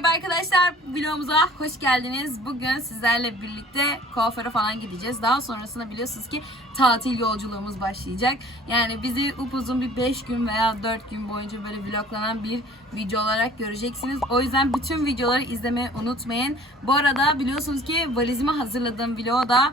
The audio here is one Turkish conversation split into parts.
merhaba arkadaşlar. Vlogumuza hoş geldiniz. Bugün sizlerle birlikte kuaföre falan gideceğiz. Daha sonrasında biliyorsunuz ki tatil yolculuğumuz başlayacak. Yani bizi upuzun bir 5 gün veya 4 gün boyunca böyle vloglanan bir video olarak göreceksiniz. O yüzden bütün videoları izlemeyi unutmayın. Bu arada biliyorsunuz ki valizimi hazırladığım vlogu da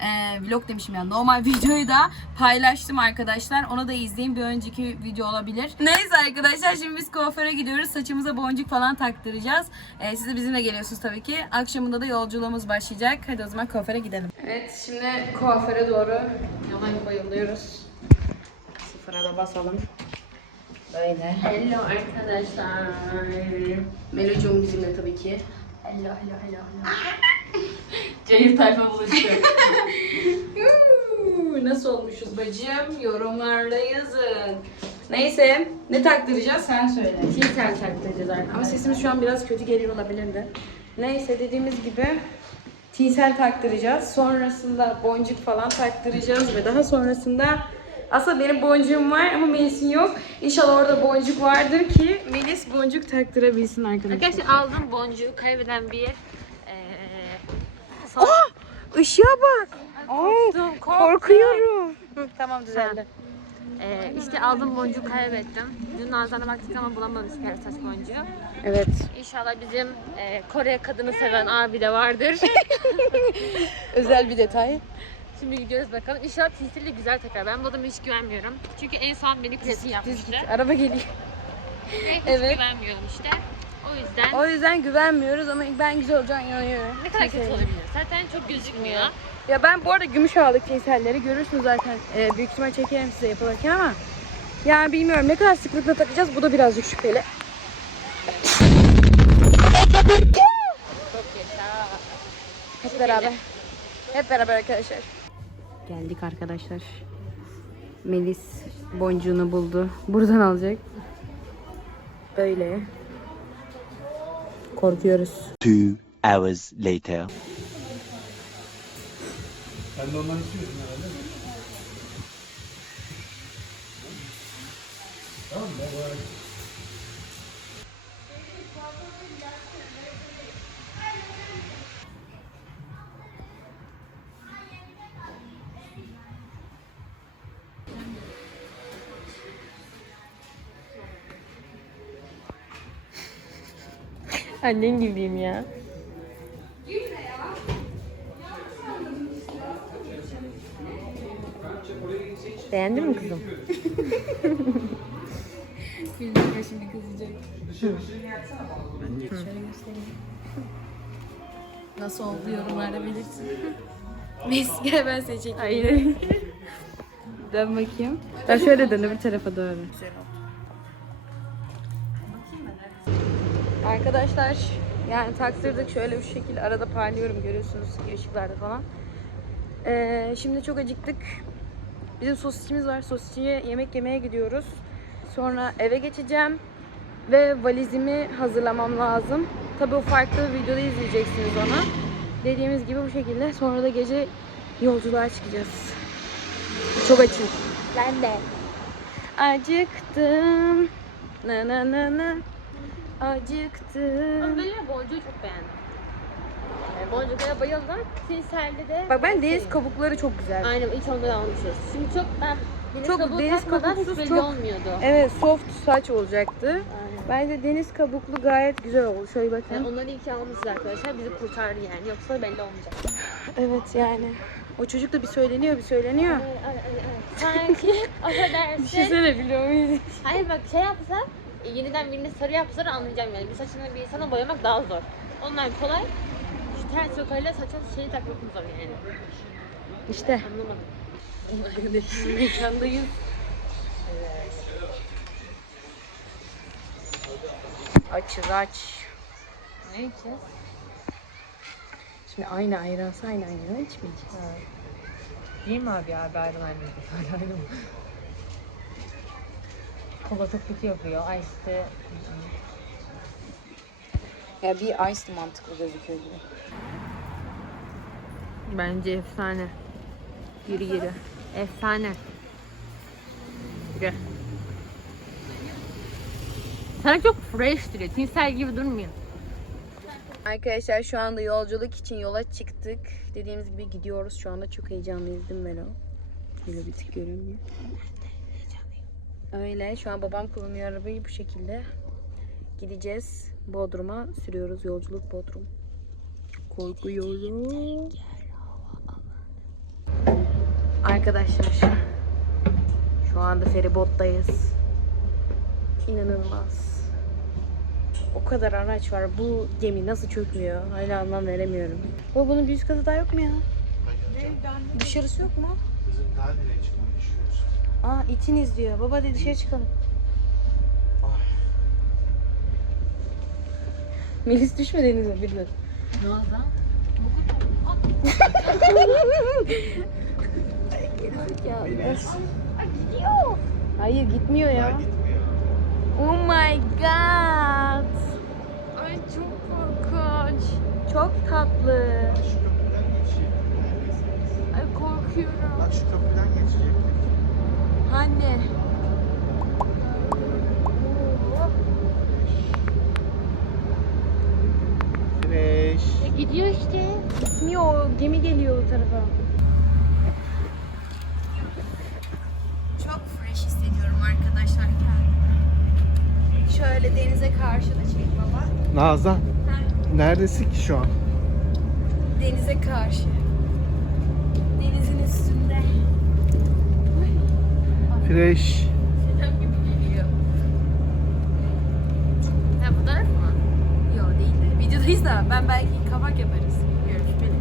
e, vlog demişim ya normal videoyu da paylaştım arkadaşlar. Onu da izleyin bir önceki video olabilir. Neyse arkadaşlar şimdi biz kuaföre gidiyoruz. Saçımıza boncuk falan taktıracağız. E, siz de bizimle geliyorsunuz tabii ki. Akşamında da yolculuğumuz başlayacak. Hadi o zaman kuaföre gidelim. Evet şimdi kuaföre doğru yola bayılıyoruz. Sıfıra da basalım. Böyle. Hello arkadaşlar. Melocuğum bizimle tabii ki. Hello hello hello hello. Cayır tayfa buluştu. Nasıl olmuşuz bacım? Yorumlarda yazın. Neyse ne taktıracağız sen söyle. Tinsel taktıracağız arkadaşlar. Ama sesimiz şu an biraz kötü geliyor olabilirdi. Neyse dediğimiz gibi tinsel taktıracağız. Sonrasında boncuk falan taktıracağız ve daha sonrasında aslında benim boncuğum var ama Melis'in yok. İnşallah orada boncuk vardır ki Melis boncuk taktırabilsin arkadaşlar. Arkadaşlar aldım boncuğu kaybeden bir son Işığa bak. Ay, korktum. korkuyorum. Tamam düzeldi. Eee işte aldım boncuğu kaybettim. Dün Nazan'a baktık ama bulamamış bir saç boncuğu. Evet. İnşallah bizim eee, Kore kadını seven abi de vardır. Özel bir detay. Şimdi gidiyoruz bakalım. İnşallah tinseli güzel takar. Ben bu adama hiç güvenmiyorum. Çünkü en son beni kesin Düz yapmıştı. git. Araba geliyor. Ve hiç Evet. güvenmiyorum işte. O yüzden O yüzden güvenmiyoruz ama ben güzel olacağını inanıyorum. ne kadar kötü olabilir? Zaten çok gözükmüyor. Ya ben bu arada gümüş aldık cinselleri. Görürsünüz zaten. Ee, büyük ihtimal çekerim size yapılırken ama yani bilmiyorum ne kadar sıklıkla takacağız. Bu da birazcık şüpheli. Hep beraber. Hep beraber arkadaşlar. Geldik arkadaşlar. Melis boncuğunu buldu. Buradan alacak. Böyle. Korkuyoruz. Two hours later. Sen de ondan istiyorsun herhalde mi? Tamam mı? Bu Annen gibiyim ya. Beğendin mi kızım? Bilmiyorum şimdi kızacak. Nasıl oldu yorumlarda belirtin. Mes gel ben seni çekeyim. Hayır. Dön bakayım. Ben şöyle dön öbür tarafa doğru. Arkadaşlar yani taktırdık şöyle bir şekilde arada parlıyorum görüyorsunuz ışıklarda falan. Ee, şimdi çok acıktık. Bizim sosisçimiz var. Sosisçiye yemek yemeye gidiyoruz. Sonra eve geçeceğim. Ve valizimi hazırlamam lazım. Tabii o farklı videoda izleyeceksiniz onu. Dediğimiz gibi bu şekilde. Sonra da gece yolculuğa çıkacağız. Çok açım. Ben de. Acıktım. Na na na na. Ben Acıktım. böyle boncuğu çok beğendim. Yani boncuklara bayıldım. Tinselde de... Bak ben deniz kabukları çok güzel. Aynen ilk ondan almışız. Şimdi çok ben deniz Çok kabuğu deniz takmadan hiç kabuksuz belli çok- olmuyordu. Evet soft saç olacaktı. Aynen. Bence deniz kabuklu gayet güzel oldu. Şöyle bakın. Yani onları iyi ki almışız arkadaşlar. Bizi kurtardı yani. Yoksa belli olmayacak. Evet yani. O çocuk da bir söyleniyor bir söyleniyor. Ay, ay, ay, ay. Sanki affedersin. Düşünsene biliyor muyuz? Hayır bak şey yapsa e, yeniden birini sarı yapsalar anlayacağım yani. Bir saçını bir insana boyamak daha zor. Onlar kolay. Şu ters yokayla saça şeyi takmak zor yani. İşte. Anlamadım. Mekandayız. Açız aç. Ne içeceğiz? Şimdi aynı ayransa aynı ayran içmeyeceğiz. Değil mi abi abi ayrıl aynı ayrıl. Kola çok kötü yapıyor. Ice'de Ya bir ice mantıklı gözüküyor gibi. Bence efsane. Yürü yürü. Efsane. Yürü. Sana çok fresh duruyor. Tinsel gibi durmuyor. Arkadaşlar şu anda yolculuk için yola çıktık. Dediğimiz gibi gidiyoruz. Şu anda çok heyecanlıyız değil mi Melo? Böyle bir tık görünmüyor. Öyle. Şu an babam kullanıyor arabayı bu şekilde. Gideceğiz. Bodrum'a sürüyoruz. Yolculuk Bodrum. Korkuyorum. Arkadaşlar şu anda feribottayız. İnanılmaz. O kadar araç var. Bu gemi nasıl çökmüyor? Hala anlam veremiyorum. Bu bunun bir üst katı daha yok mu ya? Dışarısı yok mu? Kızım daha nereye düşünüyorsun? Aa itiniz diyor. Baba de dışarı çıkalım. Melis düşme denize bir dur. Nazan. Hayır gitmiyor ya. Gitmiyor. Oh my god. Ay çok korkunç. Çok tatlı. Şu köprüden geçecek. Ay korkuyorum. Bak şu köprüden geçecektik. Anne. Fresh. E, gidiyor işte. Gitmiyor. o Gemi geliyor o tarafa. Çok fresh hissediyorum arkadaşlar kendimi. Şöyle denize karşı da çek baba. Nazan. Neredesin ki şu an? Denize karşı. Denizin üstünde. Fresh. Selam gibi geliyor. Ha bu taraf mı? Yok değil de. Videodayız da ben belki kabak yaparız. Bilmiyorum şüpheli.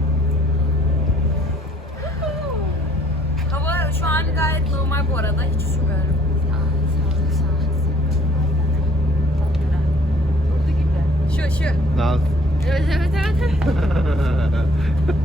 Hava şu an gayet normal bu arada. Hiç üşümüyorum. Durdu gibi. Şu şu. Naz. Evet evet evet.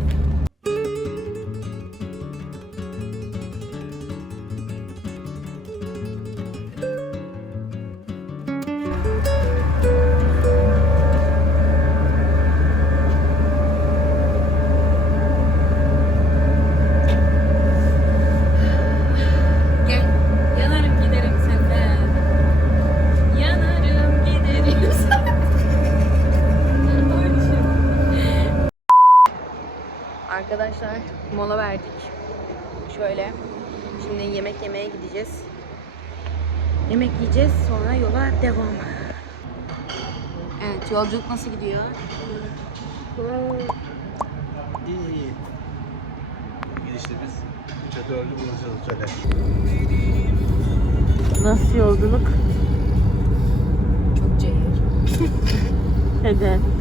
gideceğiz. Yemek yiyeceğiz sonra yola devam. Evet yolculuk nasıl gidiyor? İyi. Gidişte biz 3'e 4'ü bulacağız öyle. Nasıl yolculuk? Çok cayır. Neden?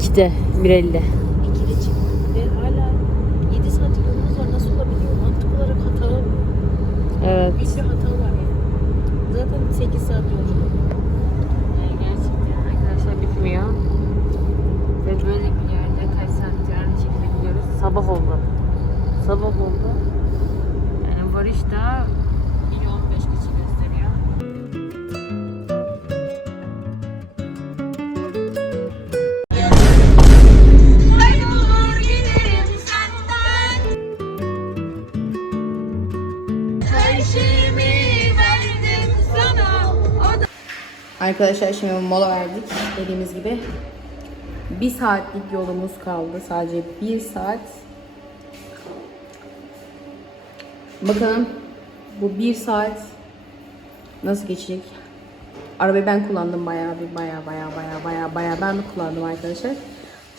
2'de 1.50. İkili çıktık ve hala 7 santim yolumuz var. Nasıl olabiliyor? Mantık olarak hata var. Evet. Büyük bir hata var. Zaten 8 saat yolculuk. Yani gerçekten arkadaşlar bitmiyor. Ve böyle bir yerde kaç saattir aynı şekilde gidiyoruz. Sabah oldu. Sabah oldu. Yani varış da Arkadaşlar şimdi mola verdik dediğimiz gibi. Bir saatlik yolumuz kaldı. Sadece bir saat. Bakalım bu bir saat nasıl geçecek? Arabayı ben kullandım bayağı bir bayağı bayağı bayağı bayağı bayağı ben kullandım arkadaşlar.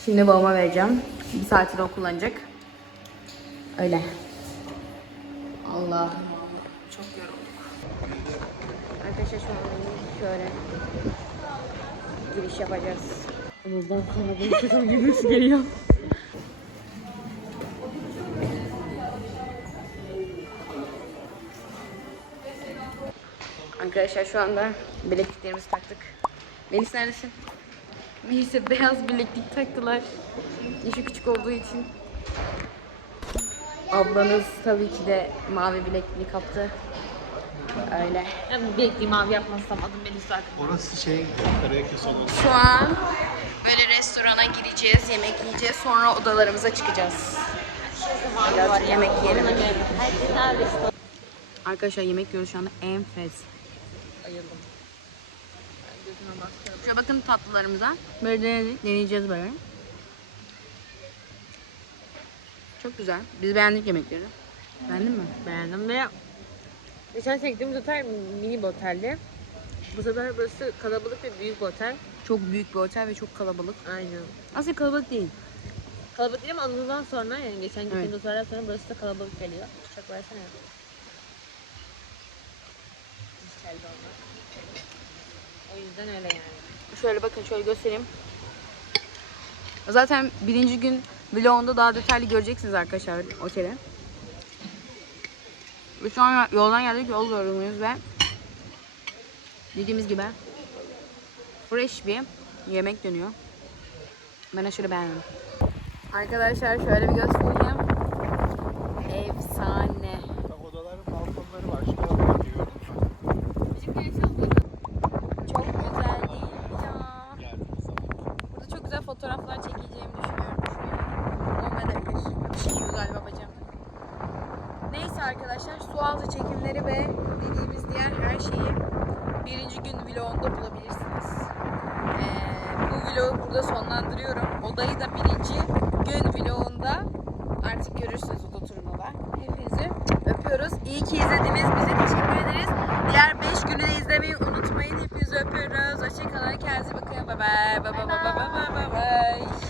Şimdi babama vereceğim. Bir saatini o kullanacak. Öyle. Allah çok yorulduk. Arkadaşlar şu an şöyle giriş yapacağız. Bundan sonra bu çocuğun gülmesi geliyor. Arkadaşlar şu anda bilekliklerimizi taktık. Melis neredesin? Melis'e beyaz bileklik taktılar. Yaşı küçük olduğu için. Ablanız tabii ki de mavi bilekliği kaptı. Öyle. Bilekliği mavi yapmazsam adım Melis zaten. Orası şey, karaoke salonu. Şu an böyle restorana gireceğiz, yemek yiyeceğiz. Sonra odalarımıza çıkacağız. Biraz yemek yiyelim. Herkes neredeyse. Arkadaşlar yemek yiyoruz şu anda enfes. Ayıldım. Şöyle bakın tatlılarımıza. Böyle denedik. Deneyeceğiz böyle. Çok güzel. Biz beğendik yemekleri. Beğendin mi? Beğendim ve geçen çektiğimiz otel mini bir oteldi. Bu sefer burası kalabalık ve büyük bir otel. Çok büyük bir otel ve çok kalabalık. Aynen. Aslında kalabalık değil. Kalabalık değil ama anıdan sonra yani geçen gittiğimiz Evet. otelden sonra burası da kalabalık geliyor. Uçak versene. O yüzden öyle yani. Şöyle bakın şöyle göstereyim. Zaten birinci gün vlogunda daha detaylı göreceksiniz arkadaşlar oteli. Biz an yoldan geldik yol yorgunuyuz ve dediğimiz gibi fresh bir yemek dönüyor. Ben aşırı beğendim. Arkadaşlar şöyle bir göstereyim. Efsane. Bak odaların balkonları var. Şu kadar diyor. Çok güzel değil mi ya? Geldiğimiz zaman. Burada çok güzel fotoğraflar çekeceğimi düşünüyorum. Şöyle. Olmayabilir. Bir şey gibi galiba bacağım. Neyse arkadaşlar su altı çekimleri ve dediğimiz diğer her şeyi birinci vlogunda bulabilirsiniz. Ee, bu vlogu burada sonlandırıyorum. Odayı da birinci gün vlogunda artık görürsünüz oda turunu da. Hepinizi öpüyoruz. İyi ki izlediniz. Bize teşekkür ederiz. Diğer 5 günü de izlemeyi unutmayın. Hepinizi öpüyoruz. Hoşçakalın. Kendinize bakın. Bye bye. Bye bye bye bye bye bye bye.